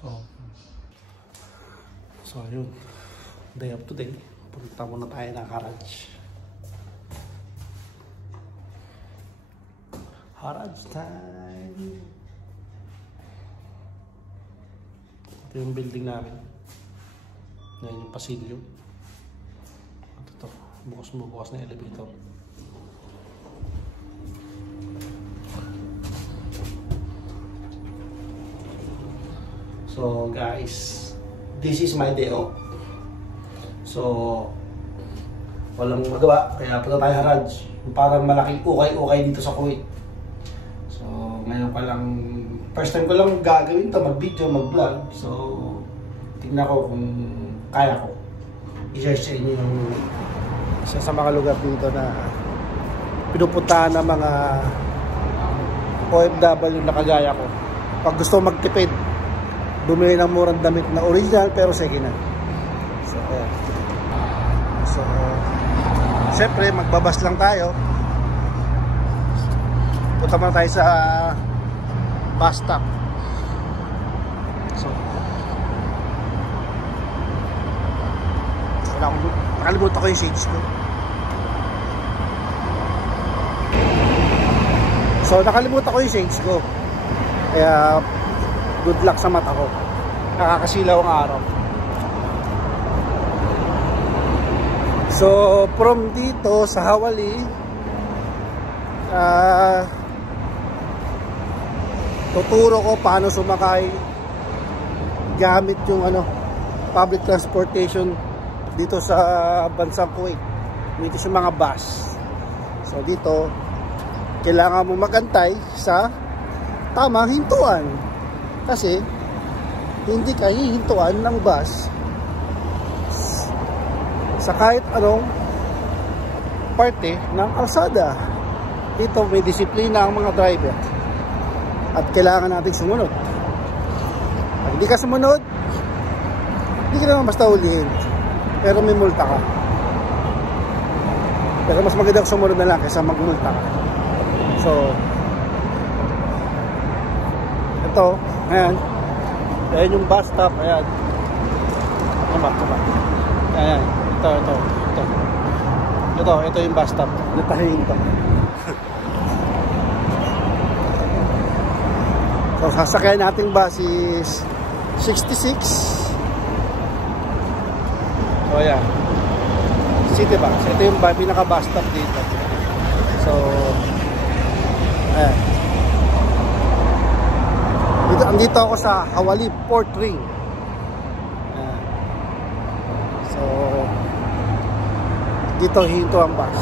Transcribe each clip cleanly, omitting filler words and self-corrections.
So ayun, day of today, punta muna tayo ng garage. Garage time! Ito yung building namin. Yan yung pasilyo. Ito, bukas na elevator. So guys, this is my day off. So walang magawa, kaya punta tayo garage. Parang malaking ukay-ukay dito sa Kuwait. So ngayon pa lang, first time ko lang gagawin to, mag-video, mag-vlog. So tingnan ko kung kaya ko i-share sa inyo yung isa sa mga lugar dito na pinupuntahan ng mga OFW na kagaya ko. Pag gusto magtipid, bumili ng murang damit na original pero second hand. So, so syempre magbabas lang tayo. Punta muna tayo sa bus stop. So nakalimutan ko yung shades ko. So nakalimutan ko yung shades ko. Kaya good luck sa mata ko. Nakakasilaw ang araw. So from dito sa Hawali, tuturo ko paano sumakay gamit yung public transportation dito sa bansang Kuwait. Dito sa mga bus. So dito kailangan mo magantay sa tamang hintuan. Kasi hindi ka hihintuan ng bus sa kahit anong parte ng kalsada. Dito may disiplina ang mga driver at kailangan natin sumunod. Pag hindi ka sumunod, hindi ka naman basta ulihin, pero may multa ka. Pero mas magandang sumunod na lang kaysa magmulta ka. So ito, ayan. Ayan yung bus stop, ayan. Diba? Ayan, ito yung bus stop. Natahiin to. So, sasakyan nating bus is 66. So, ayan. City bus. Ito yung pinaka-bus stop dito. So, ayan. Andito ako sa Hawali Port Ring. So dito hinto ang bus.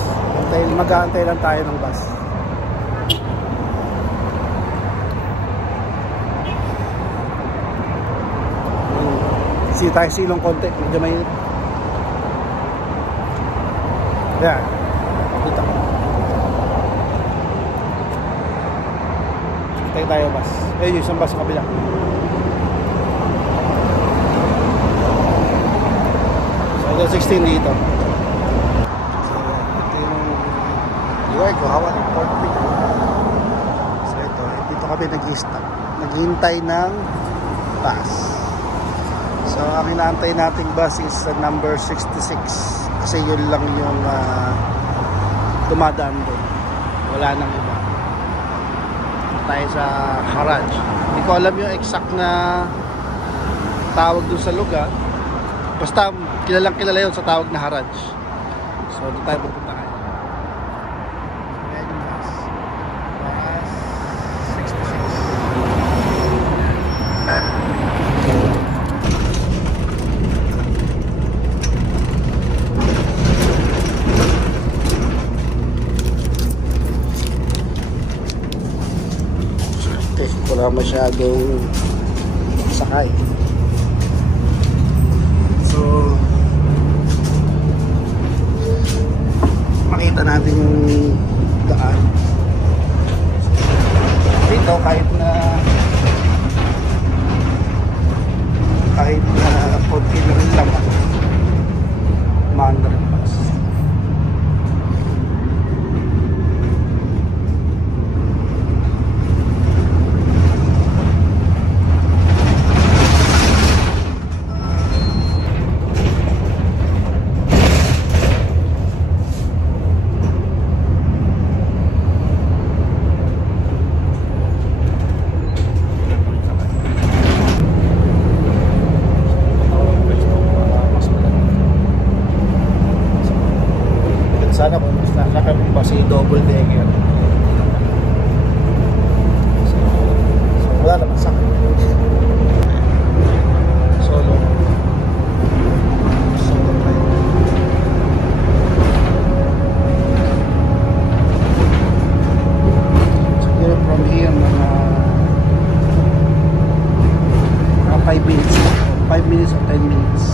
Mag-aantay lang tayo ng bus. Sige tayo silong konti, medyo mainit. Yan. Dito. Tayo bus. Ayun yung isang bus sa kabila. So ito 16 dito. So ito yung lugar ko, Hawali Port Ring. So ito, dito kami nag-i-stop, naghihintay ng bus. So ang inaantay nating bus is number 66 kasi yun lang yung dumadaan doon, wala nang iba. Tayo sa garage. Hindi ko alam yung exact na tawag doon sa lugar. Basta kilalang kilala yun sa tawag na garage. So doon tayo pupunta kayo. Ayan yung bus. Bus 66. Wala masyadong sakay. So makita natin yung daan dito kahit na konti na rin lang maanda rin bus. yan. So wala naman sakit. Solo ride. Siguro from here mga 5 minutes. 5 minutes or 10 minutes.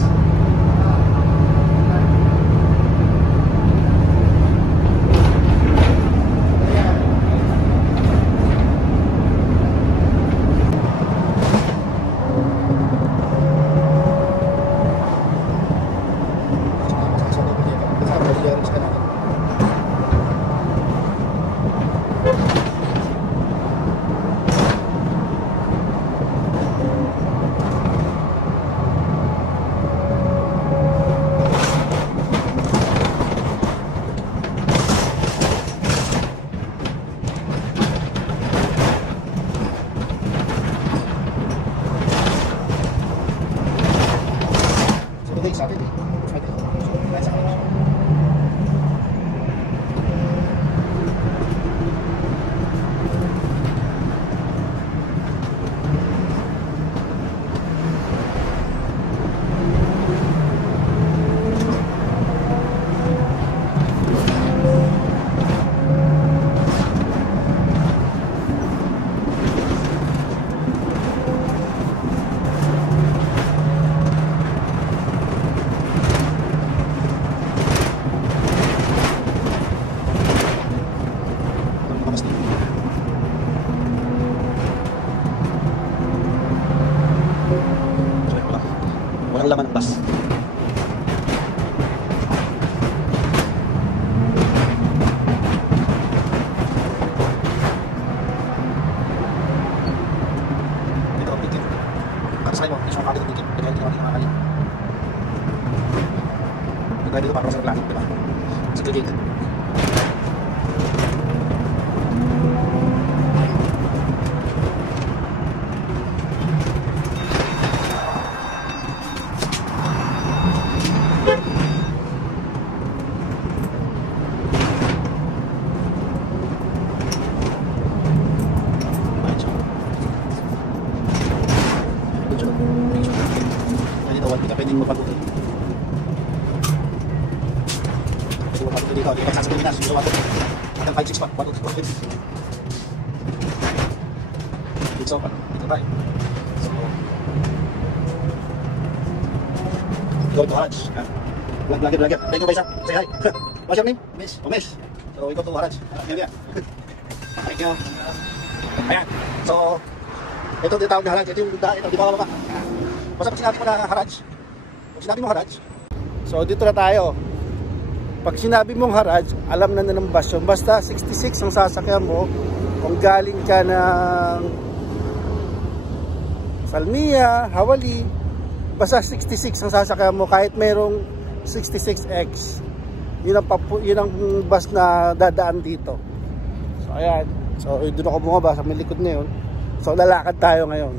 Walang laman ng bus. Dito ang ticket. Kakasakay mo, isang kapit ang ticket. Kaya hindi naman nakakali. Nagkaya dito para sa langit, diba? Sa ticket. Hindi ka pwedeng magpag-ulit. Pwede magpag-ulit dito. Hindi ka sa Pilipinas. Hanggang 5-6 pa. Pag-ulit. Dito pa. Dito tayo. So, go to Haraj. Vlogger. Thank you, Baisa. Say hi. What's your name? Miss. Oh, Miss. So, we go to Haraj. Thank you. Ayan. So, ito yung tawag na Haraj. Ito yung daan. Ito, di ba mababa? Basta pag sinabi mo na Haraj, sinabi mo Haraj, so dito na tayo. Pag sinabi mong Haraj, alam na ng bus yun. Basta 66 ang sasakyan mo kung galing ka ng Salmia, Hawali, basta 66 ang sasakyan mo kahit merong 66X. Yun ang bus na dadaan dito. So ayan, so doon ako bumaba sa may likod na yun. So lalakad tayo ngayon.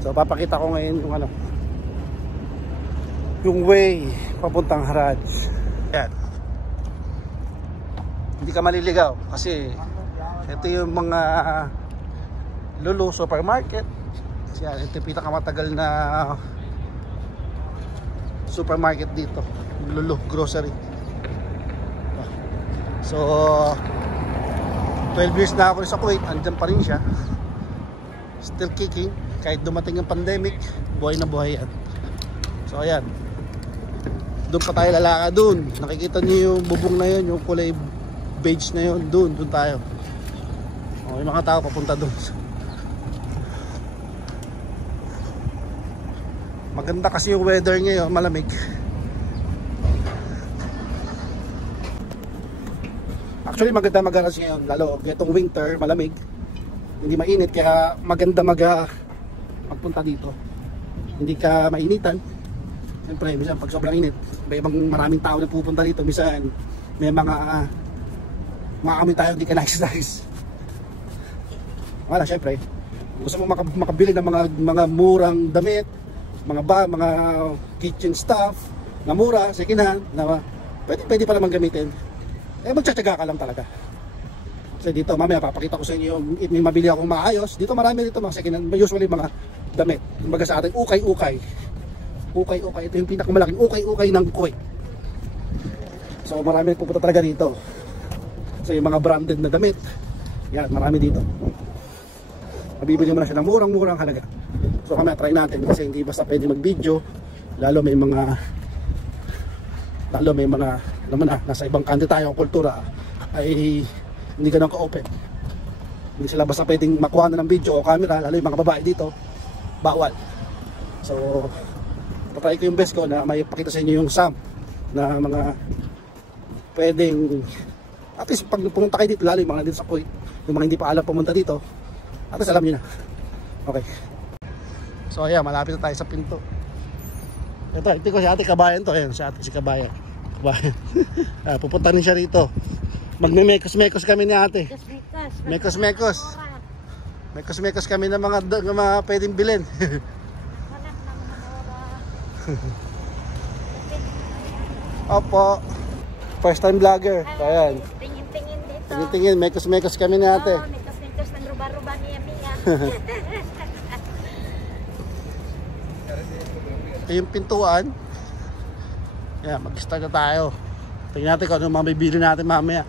So papakita ko ngayon yung yung way papuntang Haraj. Ayan. Hindi ka maliligaw kasi ito yung mga Lulu supermarket. Yan, ito yung pinakamatagal na supermarket dito, Lulu grocery. So 12 years na ako sa Kuwait, andyan pa rin siya, still kicking. Kahit dumating ang pandemic, buhay na buhay yan. So ayan, doon pa tayo lalakad. Doon nakikita niyo yung bubong na yun, yung kulay beige na yun. Doon tayo. O, yung mga tao papunta doon. Maganda kasi yung weather ngayon, malamig. Actually maganda mag-aras ngayon, lalo itong winter, malamig, hindi mainit, kaya maganda magpunta dito. Hindi ka mainitan. Siyempre, minsan pag sobrang init, may maraming tao na pupunta dito. Minsan, may mga kami tayo hindi ka nice. Wala, siyempre. Gusto mo makabili ng mga murang damit, mga kitchen stuff, na mura, second hand, na pwede pa naman gamitin. magtsatsaga ka lang talaga. Kasi dito, mamaya papakita ko sa inyo yung may mabili akong maayos. Dito marami dito mga second hand, usually mga damit. Kumbaga sa atin, ukay-ukay. Ukay-ukay, ito yung pinakamalaking ukay-ukay ng Kuwait. So marami pupunta talaga dito. So yung mga branded na damit, yan, marami dito. Mabibili mo na siya ng murang-murang halaga. So kami try natin kasi hindi basta pwede mag-video, lalo may mga alam mo na, nasa ibang country tayo, ang kultura ay hindi ganun ka-open. Hindi sila basta pwedeng makuha na ng video o camera, lalo yung mga babae dito, bawal. So patry ko yung best ko na may pakita sa inyo yung SAM na mga pwedeng, at least pag pumunta kayo dito, lalo yung mga dito sa Kuwait, yung mga hindi pa alam pumunta dito, at least alam nyo na. Okay, so ayan, malapit na tayo sa pinto. Ito ko si ate Kabayan to. Ayan, si Kabayan. Pupunta rin siya rito. Magme-mekos-mekos kami ni ate. Mekos-mekos kami ng mga pwedeng bilhin. Opo, first time vlogger. Ayan, tingin-tingin dito. Tingin-tingin, mekos-mekos kami ni ate. Mekos-mekos ng ruba-ruba niya. Ito yung pintuan. Yan, mag-start na tayo. Tingnan natin kung ano mabibili natin mamaya.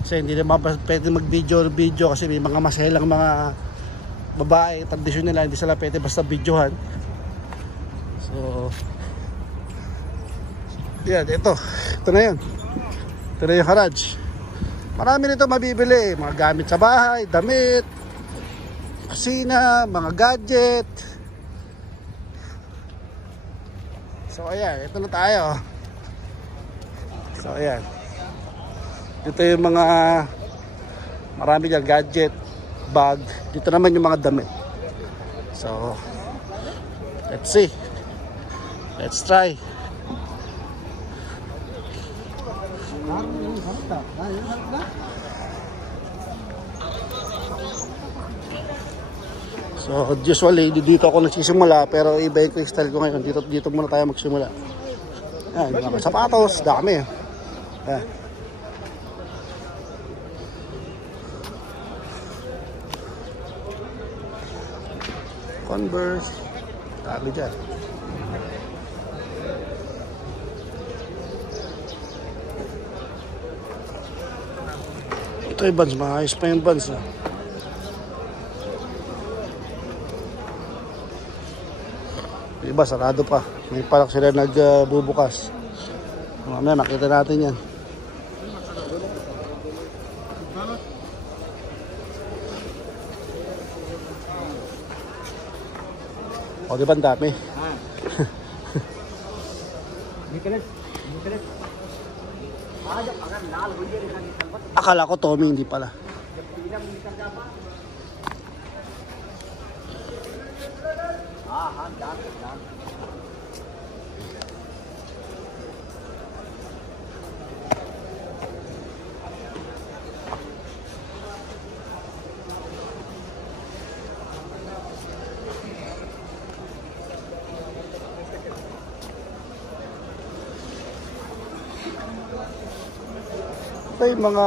Kasi hindi naman pwede mag-video kasi may mga maselang mga babae, tradisyon nila, hindi sila pwede basta videohan. So yan, ito na yun. Ito na yung garage. Marami nito mabibili. Mga gamit sa bahay, damit, kusina, mga gadget. So ayan, ito na tayo. So ayan, dito yung mga marami dyan, gadget, bag. Dito naman yung mga damit. So let's see, let's try. So usually dito ako nagsisimula, pero iba yung style ko ngayon. Dito muna tayo magsimula. Ayan, mga sapatos, dami. Ayan. Converse, dami dyan. Ito yung Vans, maayos pa yung Vans. Iba sarado pa, may palak sila nagbubukas. Mamaya makita natin yan. O diba ang dami? Akala ko Tommy, hindi pala. Ito yung mga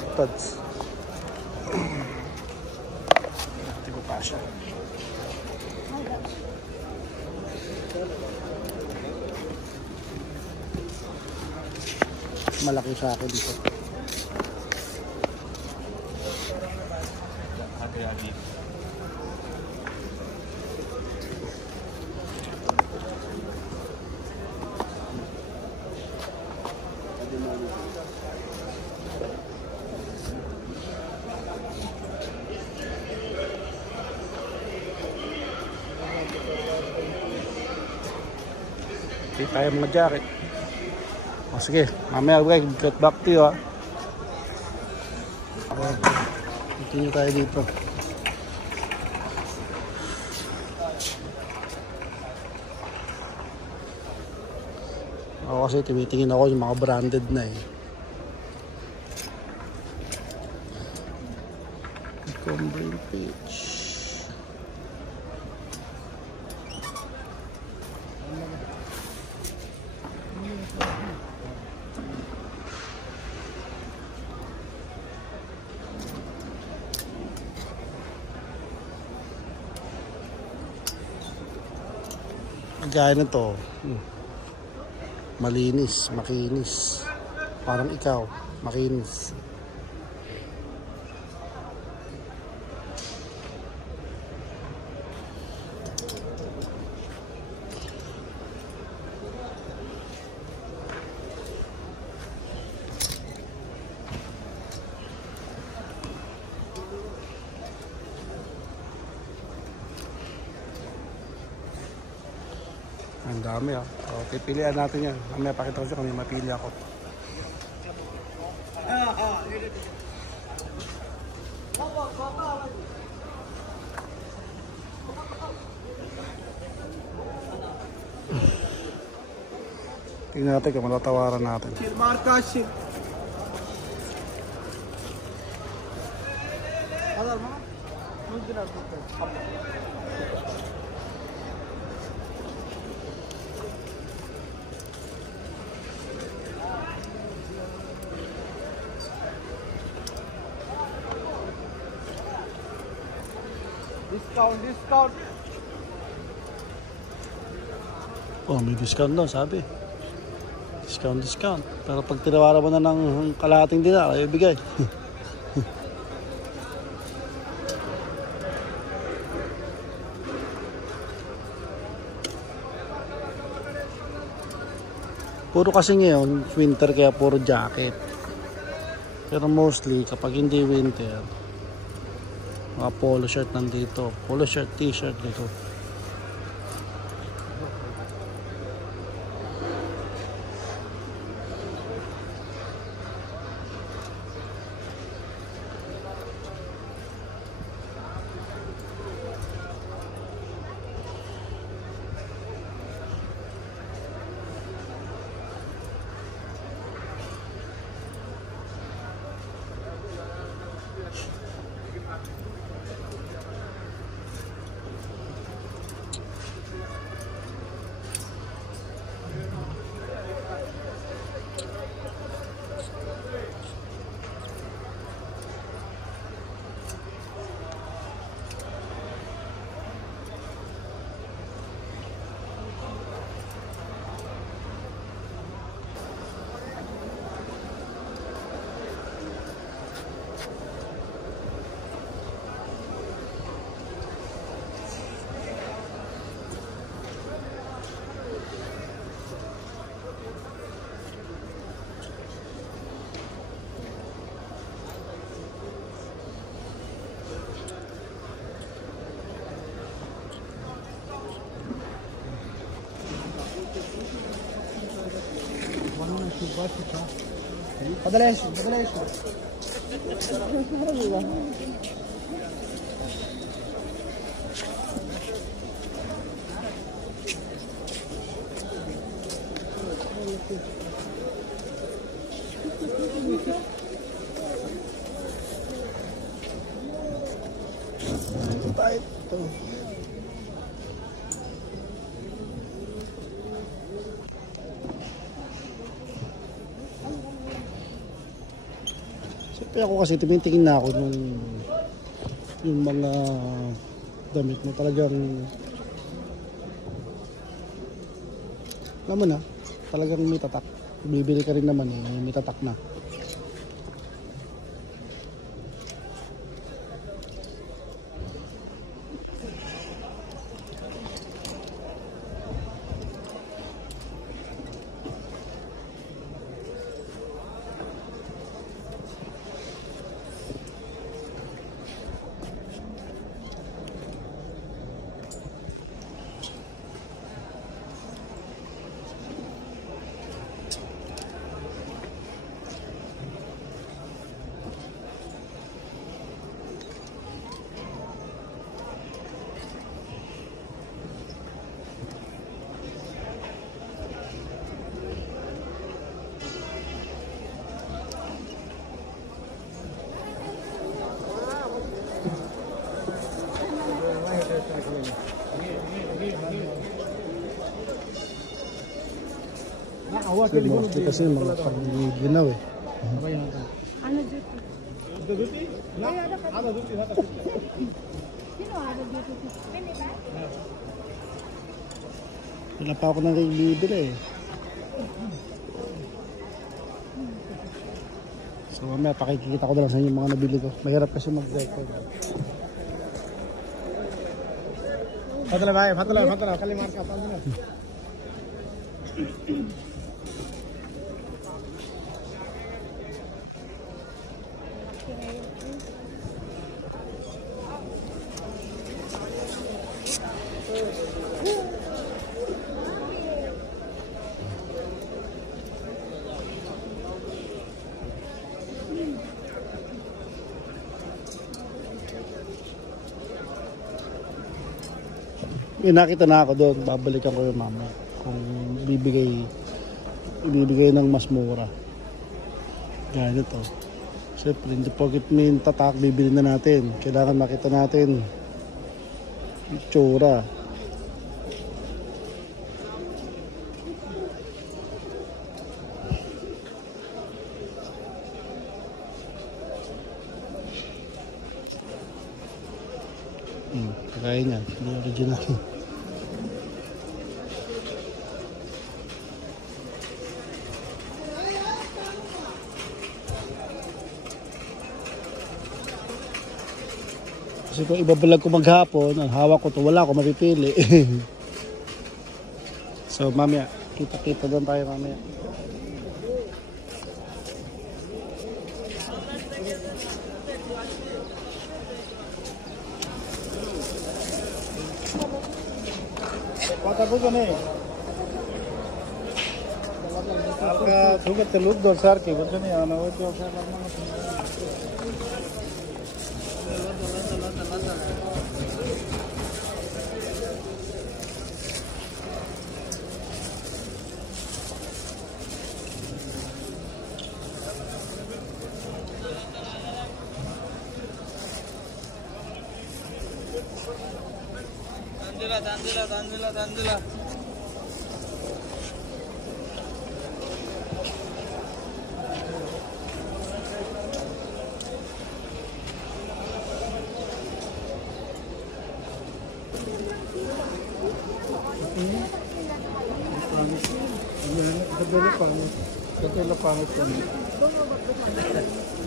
studs. Ito ko pa siya. Malaki sa akin dito. Hindi tayo mga jacket. O sige, mamaya guys, get back to you ha. Okay, continue tayo dito. Ako kasi tinitingin ako yung mga branded na eh. Combine page. Kagaya na to. Malinis, makinis. Parang ikaw, makinis. Ang dami ah. So, pipilian natin yan. Mamaya pakita ko siya kung may mapili ako. Tingnan natin kung matatawaran natin. Discount. Oh, may discount daw, sabi. Discount. Pero pag tinawaran mo na ng kalahating dinar, ay ibigay. Puro kasi ngayon, winter kaya puro jacket. Pero mostly, kapag hindi winter, mga polo shirt nandito. Polo shirt, t-shirt dito. Padalesyo. Siyempre ako kasi tinitingin na ako nung yung mga damit mo talagang alam mo na, talagang may tatak. Bibili ka rin naman may tatak na. Mostly kasi mga pag-ginaw eh. Ano duty? Ano duty? Sino ano duty? Wala pa ako nang bibili eh. So mamaya pakikita ko na lang sa inyo yung mga nabili ko. Mahirap kasi mag-record. Fatala bhai, fatala. Kali marka pa na. Nakita na ako doon, babalikan ko yung mama kung ibibigay ng mas mura. Ganito. Siyempre, hindi porket may tatak, bibili na natin. Kailangan makita natin yung tsura. Kagaya niyan, hindi original. Kasi kung ibabalag ko maghapon, ang hawak ko to, wala ako mapipili. So mamaya, kita-kita doon tayo mamaya. Kota buka nih. Alga juga telur dorsar ke betul nih, anak itu dorsar mana? Tanjila. Betul pangit kan.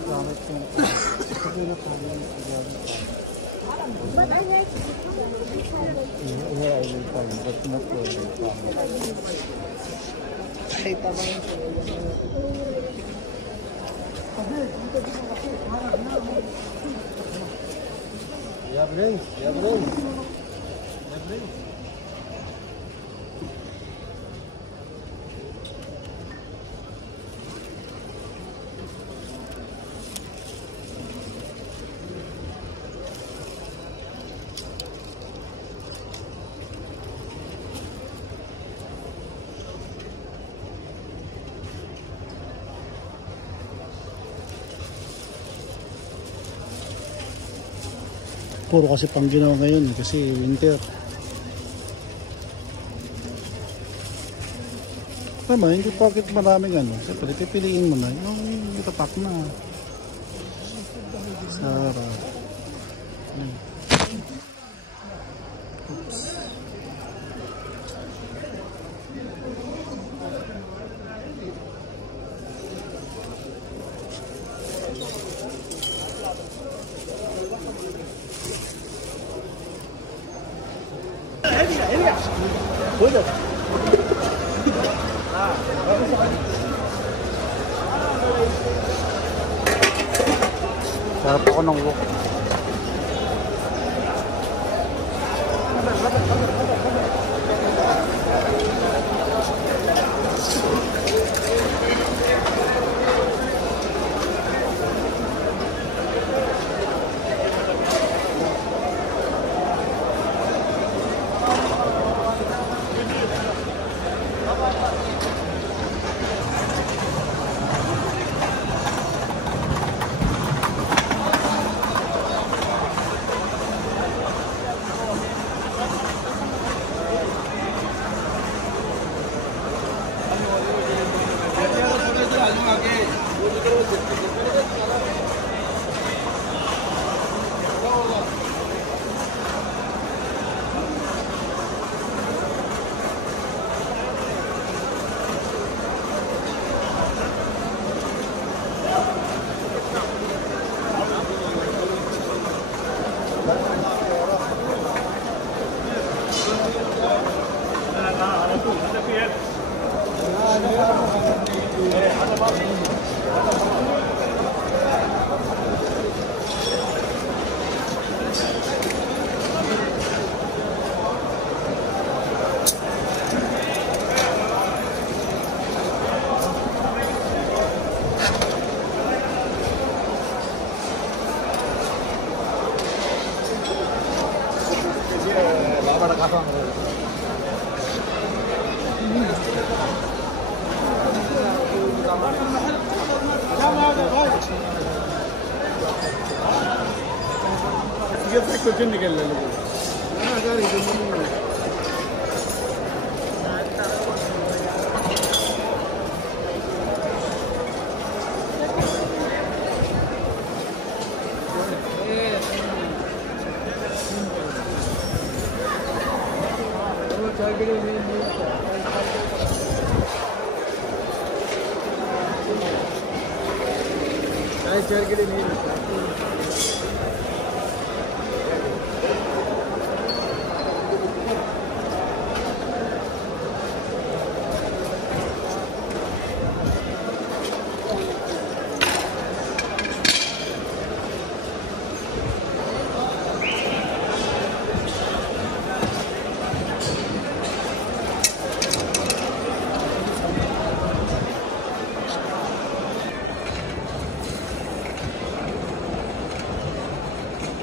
Pangit kan. Betul pangit. But I like yeah, I will find, but not really pangit. Ay, tama yun. Ya, bring. Puro kasi pang ginawa ngayon kasi winter. Tama, hindi bakit maraming ano. Siyempre, pipiliin mo na yung itapak na. Sarap. Oops. Sarap ako ng wok.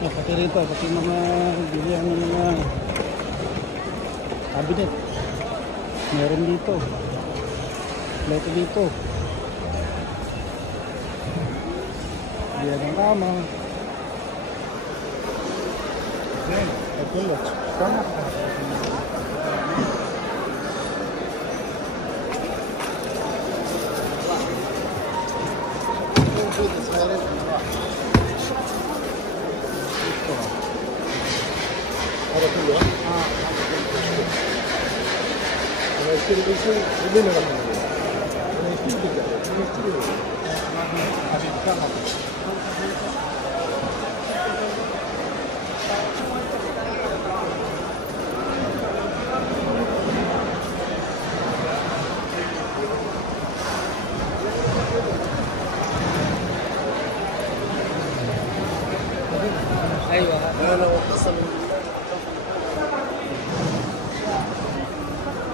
Pati rito, pati mga bilihan ng mga cabinet. Meron dito. Leto dito. Bilihan ng kama. Ito lang. Kama.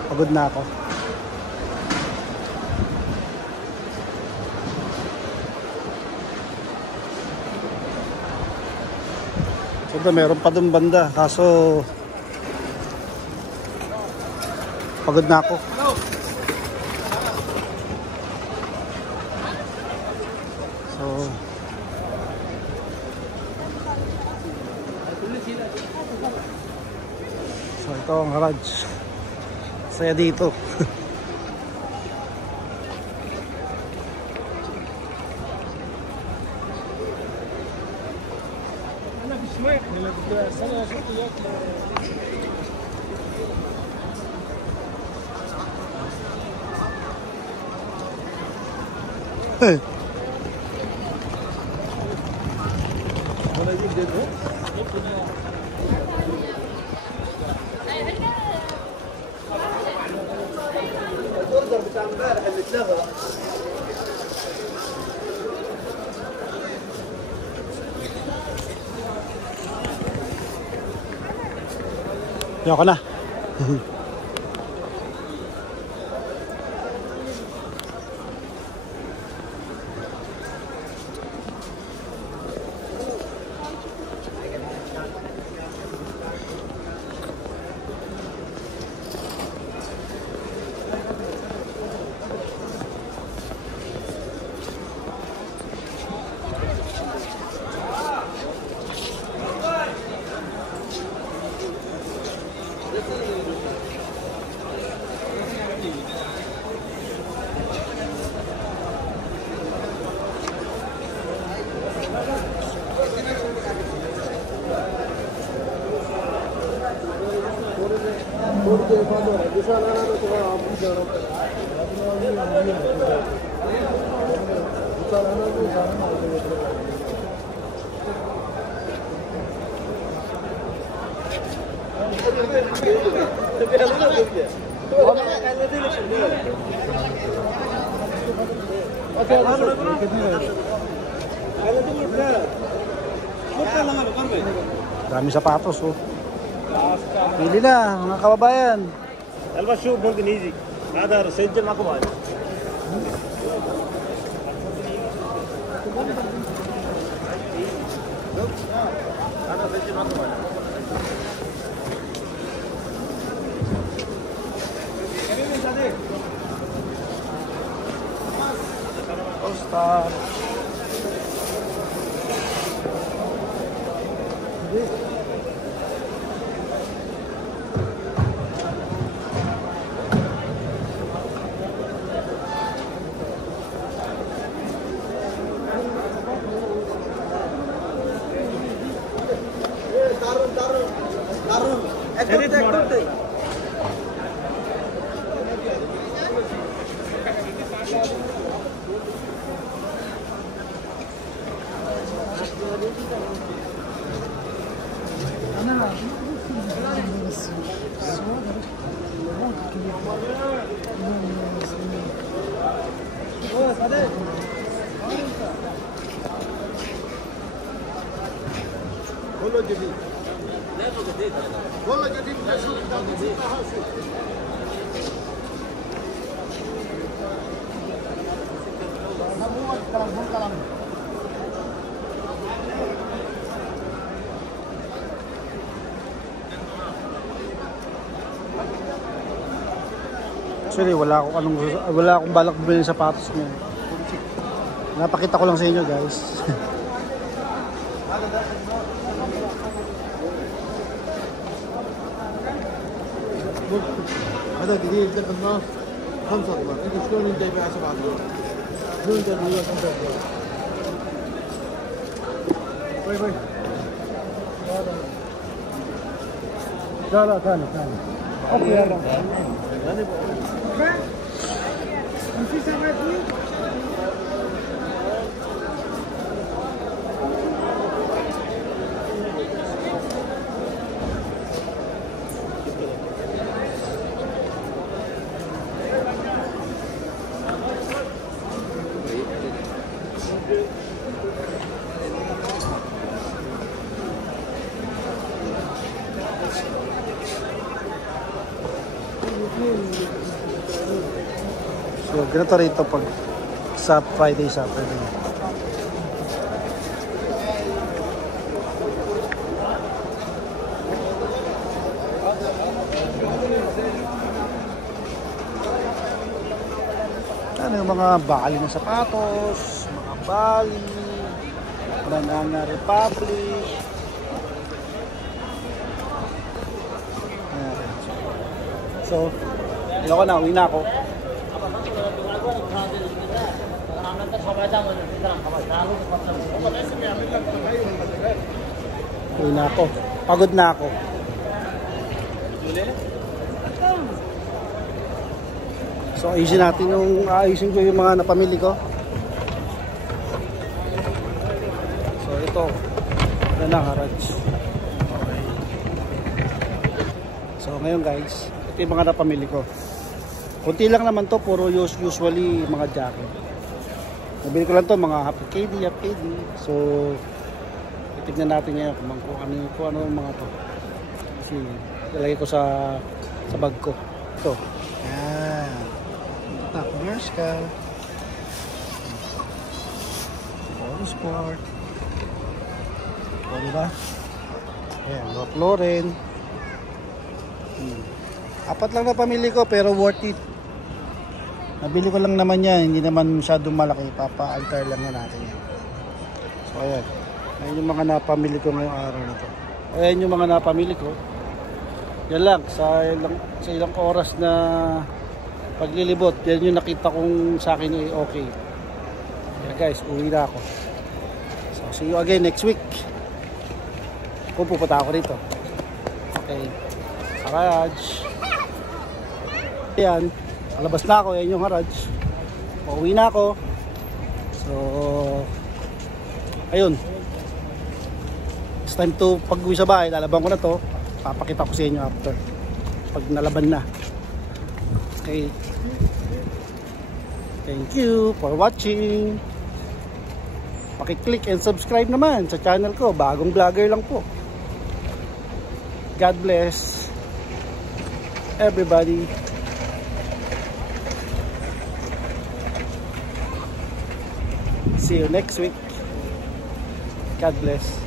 Pagod na ako. So, meron pa dun banda, kaso pagod na ako. So ito ang garage. Saya dito. Ayoko na. Dami sapatos oh. Pili na mga kababayan. Alba shoe book easy. Ada sejel mako ba? All-Star. Actually, wala akong balak bumili ng sapatos niya. Napakita ko lang sa inyo, guys. هذا جديد ذكرناه 5 دولار. انت شلون انت بيع 7 دولار؟ شلون انت بيع 5 دولار؟ وي وي لا ثاني اوكي يلا في سمعتني So, ganito rito pag sa Friday, Saturday. Ano yung mga bali ng sapatos, mga bali, Banana Republic. Ayan. So, ako na, uwi na ako. Uwi na ako. Pagod na ako. So ayusin natin ayusin ko yung mga napamili ko. So ito. Yan ang haraj. Okay. So ngayon guys, ito yung mga napamili ko. Kunti lang naman to, puro usually mga jacket. Nabili ko lang to mga half KD. So titignan natin ngayon kung ano mga to. Kasi ilagay ko sa bag ko. Ito. Yan. Tapos ka. All sport. O diba? Ayan, Ralph Lauren. Apat lang na pamili ko pero worth it. Nabili ko lang naman yan, hindi naman masyadong malaki. Papa-alter lang na natin yan. So ayan. Ayan yung mga napamili ko ngayong araw na to. Ayan yung mga napamili ko. Yan lang, sa ilang oras na paglilibot, yan yung nakita kong sa akin ay okay. Kaya guys, uwi na ako. So see you again next week. Kung pupunta ako rito. Okay. Haraj. Ayan. Alabas na ako, yan yung haraj. Pauwi na ako. So ayun. It's time to pag-uwi sa bahay, lalaban ko na to. Papakita ko sa inyo after pag nalaban na. Okay. Thank you for watching. Paki-click and subscribe naman sa channel ko. Bagong vlogger lang po. God bless everybody. See you next week. God bless.